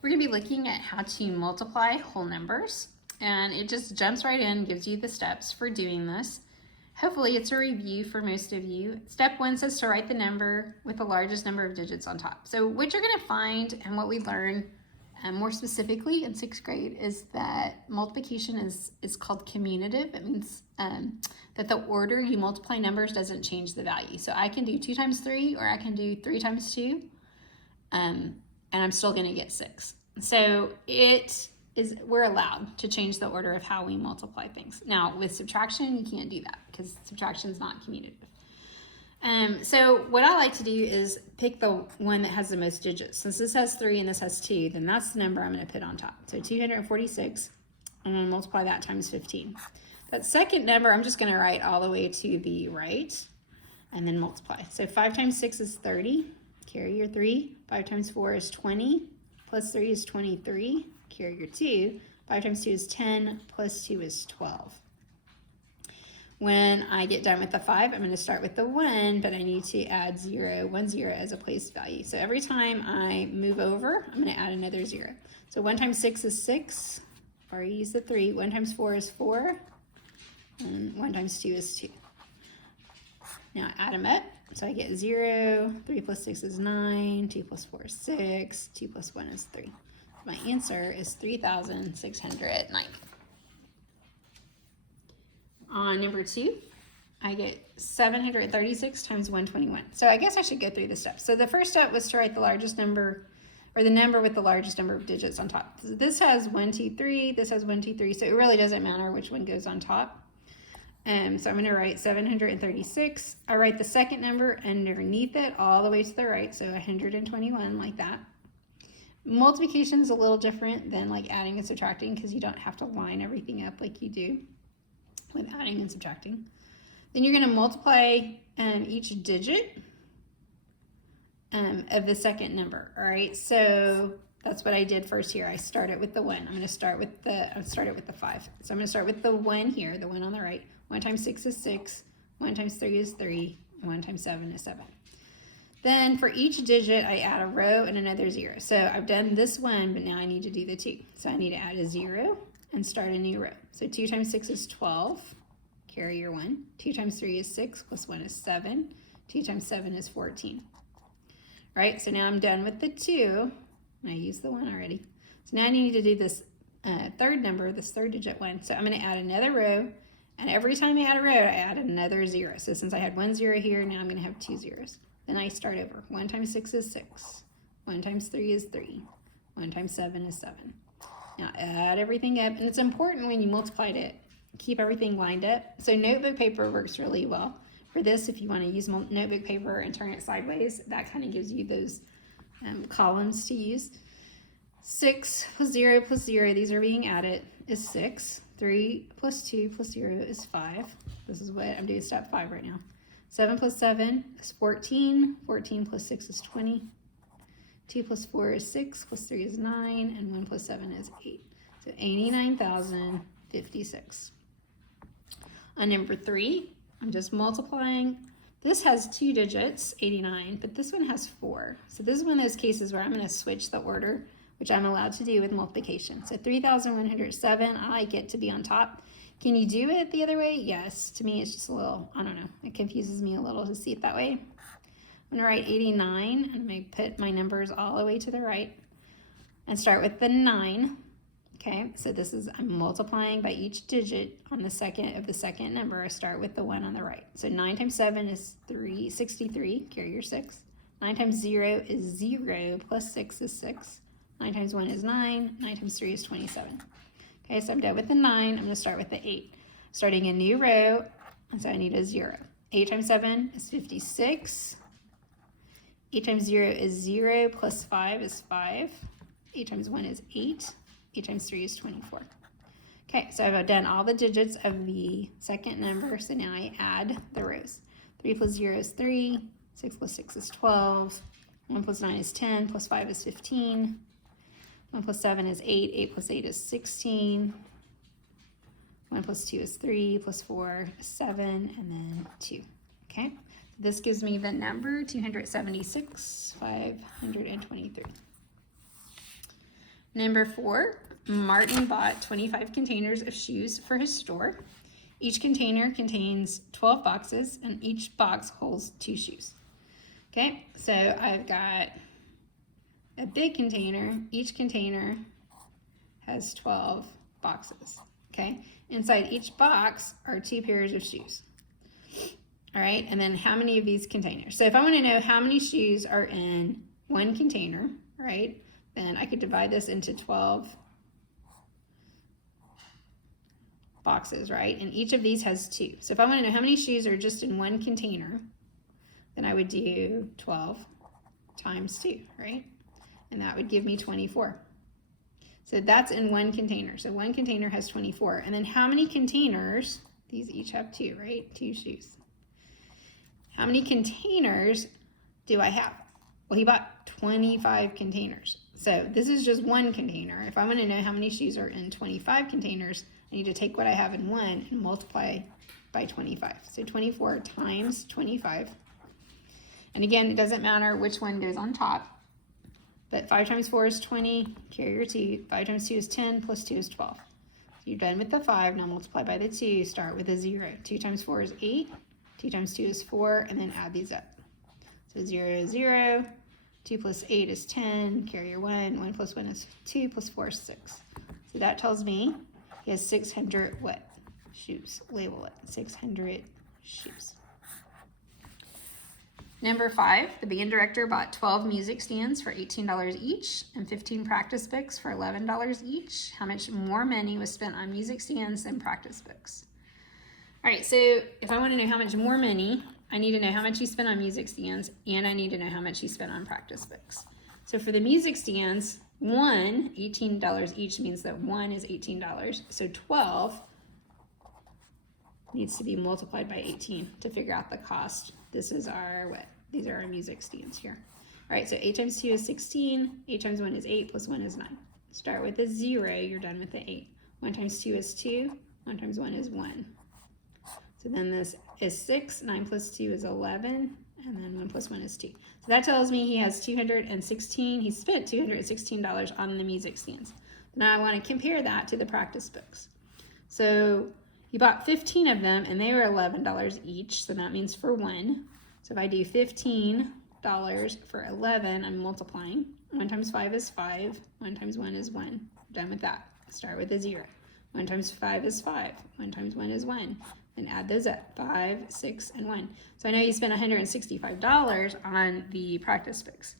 We're going to be looking at how to multiply whole numbers, and it just jumps right in, gives you the steps for doing this. Hopefully it's a review for most of you. Step 1 says to write the number with the largest number of digits on top. So what you're going to find and what we learn more specifically in 6th grade is that multiplication is called commutative. It means that the order you multiply numbers doesn't change the value. So I can do 2 times 3 or I can do 3 times 2. And I'm still going to get 6. So we're allowed to change the order of how we multiply things. Now with subtraction, you can't do that because subtraction is not commutative. So what I like to do is pick the one that has the most digits. Since this has 3 and this has 2, then that's the number I'm going to put on top. So 246, I'm going to multiply that times 15. That second number, I'm just going to write all the way to the right and then multiply. So 5 times 6 is 30. Carry your 3. 5 times 4 is 20. Plus 3 is 23. Carry your 2. 5 times 2 is 10. Plus 2 is 12. When I get done with the 5, I'm going to start with the 1, but I need to add 0, 1 0 as a place value. So every time I move over, I'm going to add another 0. So 1 times 6 is 6. Or you use the 3. 1 times 4 is 4. And 1 times 2 is 2. Now add them up. So I get 0, 3 plus 6 is 9, 2 plus 4 is 6, 2 plus 1 is 3. My answer is 3,690. On number 2, I get 736 times 121. So I guess I should go through the steps. So the first step was to write the largest number, or the number with the largest number of digits on top. So this has 1, 2, 3, this has 1, 2, 3, so it really doesn't matter which one goes on top. So I'm going to write 736. I write the second number underneath it all the way to the right, so 121 like that. Multiplication is a little different than like adding and subtracting because you don't have to line everything up like you do with adding and subtracting. Then you're going to multiply each digit of the second number. All right, so that's what I did first here. I started with the 1. I'm going to start with the 5. So I'm going to start with the 1 here, the 1 on the right. 1 times 6 is 6. 1 times 3 is 3. 1 times 7 is 7. Then for each digit, I add a row and another 0. So I've done this one, but now I need to do the 2. So I need to add a 0 and start a new row. So 2 times 6 is 12. Carry your 1. 2 times 3 is 6, plus 1 is 7. 2 times 7 is 14. All right, so now I'm done with the 2. And I used the 1 already. So now I need to do this third number, this third digit 1. So I'm going to add another row. And every time I add a row, I add another 0. So since I had 1 0 here, now I'm going to have 2 zeros. Then I start over. 1 times 6 is 6. 1 times 3 is 3. 1 times 7 is 7. Now add everything up. And it's important when you multiply to keep everything lined up. So notebook paper works really well. For this, if you want to use notebook paper and turn it sideways, that kind of gives you those columns to use. 6 plus 0 plus 0, these are being added, is 6. 3 plus 2 plus 0 is 5. This is what I'm doing step 5 right now. 7 plus 7 is 14. 14 plus 6 is 20. 2 plus 4 is 6. Plus 3 is 9. And 1 plus 7 is 8. So 89,056. On number 3, I'm just multiplying. This has 2 digits, 89, but this one has 4. So this is one of those cases where I'm going to switch the order, which I'm allowed to do with multiplication. So 3,107, I get to be on top. Can you do it the other way? Yes. To me, it's just a little, I don't know. It confuses me a little to see it that way. I'm going to write 89, and I'm going to put my numbers all the way to the right and start with the 9. Okay, so this is, I'm multiplying by each digit on the second of the second number. I start with the 1 on the right. So 9 times 7 is 63, carry your 6. 9 times 0 is 0, plus 6 is 6. 9 times 1 is 9, 9 times 3 is 27. Okay, so I'm done with the 9, I'm going to start with the 8. Starting a new row, and so I need a 0. 8 times 7 is 56. 8 times 0 is 0, plus 5 is 5. 8 times 1 is 8. 8 times 3 is 24. Okay, so I've done all the digits of the second number, so now I add the rows. 3 plus 0 is 3, 6 plus 6 is 12, 1 plus 9 is 10, plus 5 is 15, 1 plus 7 is 8, 8 plus 8 is 16, 1 plus 2 is 3, plus 4 is 7, and then 2. Okay, this gives me the number 276,523. Number 4, Martin bought 25 containers of shoes for his store. Each container contains 12 boxes, and each box holds 2 shoes. Okay, so I've got a big container. Each container has 12 boxes. Okay, inside each box are 2 pairs of shoes. All right, and then how many of these containers? So if I want to know how many shoes are in one container, right, then I could divide this into 12 boxes, right? And each of these has 2. So if I want to know how many shoes are just in one container, then I would do 12 times 2, right? And that would give me 24. So that's in one container. So one container has 24. And then how many containers? These each have 2, right? 2 shoes. How many containers do I have? Well, he bought 25 containers. So this is just one container. If I want to know how many shoes are in 25 containers, I need to take what I have in one and multiply by 25. So 24 times 25. And again, it doesn't matter which one goes on top. But 5 times 4 is 20, carry your 2. 5 times 2 is 10, plus 2 is 12. So you're done with the 5, now multiply by the 2, start with a 0. 2 times 4 is 8, 2 times 2 is 4, and then add these up. So 0 is 0, 2 plus 8 is 10, carry your 1, 1 plus 1 is 2, plus 4 is 6. So that tells me he has 600 what? Shoes. Label it, 600 shoes. Number 5, the band director bought 12 music stands for $18 each and 15 practice books for $11 each. How much more money was spent on music stands than practice books? All right, so if I want to know how much more money, I need to know how much he spent on music stands, and I need to know how much he spent on practice books. So for the music stands, $18 each means that 1 is $18. So 12 needs to be multiplied by 18 to figure out the cost. This is our what? These are our music stands here. All right, so 8 times 2 is 16. 8 times 1 is 8, plus 1 is 9. Start with a 0, you're done with the 8. 1 times 2 is 2. 1 times 1 is 1. So then this is 6. 9 plus 2 is 11. And then 1 plus 1 is 2. So that tells me he has $216. He spent $216 on the music stands. Now I want to compare that to the practice books. So he bought 15 of them, and they were $11 each, so that means for 1. So if I do $15 for 11, I'm multiplying. 1 times 5 is 5. 1 times 1 is 1. Done with that. Start with a 0. 1 times 5 is 5. 1 times 1 is 1. And add those up. 5, 6, and 1. So I know you spent $165 on the practice books.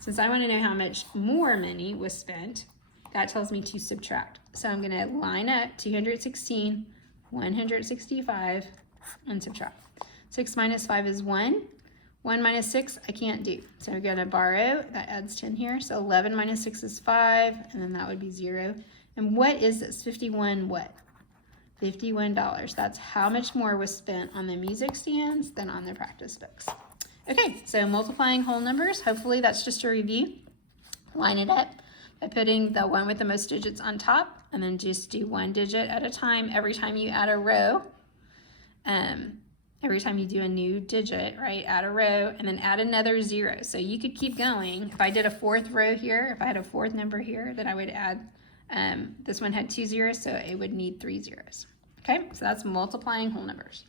Since I want to know how much more money was spent, that tells me to subtract. So I'm going to line up 216, 165, and subtract. 6 minus 5 is 1. 1 minus 6 I can't do. So I'm going to borrow. That adds 10 here. So 11 minus 6 is 5, and then that would be 0. And what is this? 51 what? $51. That's how much more was spent on the music stands than on the practice books. Okay, so multiplying whole numbers. Hopefully that's just a review. Line it up by putting the one with the most digits on top, and then just do 1 digit at a time every time you add a row. Every time you do a new digit, right, add a row, and then add another 0. So you could keep going. If I did a 4th row here, if I had a 4th number here, then I would add, this one had 2 zeros, so it would need 3 zeros. Okay, so that's multiplying whole numbers.